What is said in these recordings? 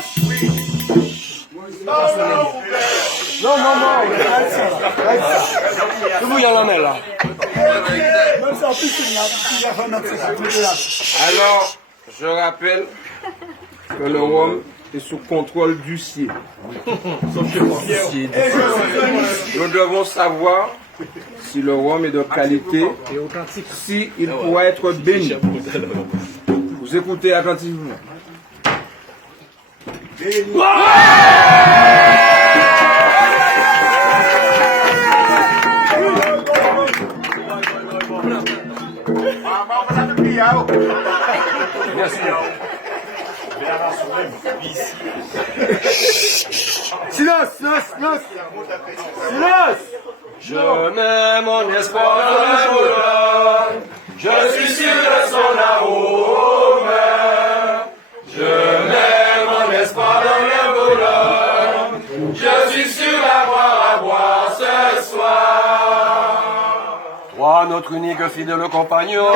Silence! Non, non, non, c'est vous, il y en a là. Alors, je rappelle que le rhum est sous contrôle d'huissier. Nous devons savoir si le rhum est de qualité, si il pourra être béni. Vous écoutez attentivement. Merci. Silence, silence, silence. Silence! Je mets mon espoir dans la Boulogne, je suis sûr de son arôme. Je mets mon espoir dans la Boulogne, je suis sûr d'avoir à boire ce soir. Toi, notre unique fidèle compagnon,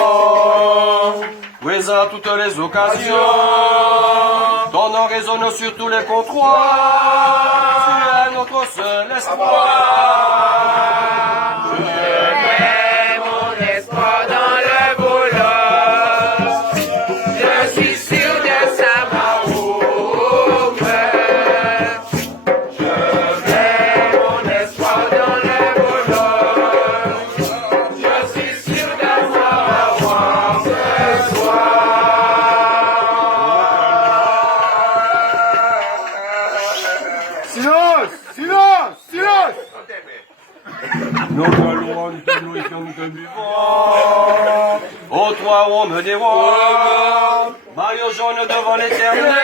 présent à toutes les occasions, ton nom résonne sur tous les comptoirs, tu es notre seul espoir. Je mets mon espoir dans le boulot, je suis sûr de sa maroube. Je mets mon espoir dans le boulot, je suis sûr d'avoir à voir ce soir. Silence! Silence! Silence! Notre loi, nous te glorifions, nous te buvons. Ô toi, homme des rois, maillot jaune devant l'éternel.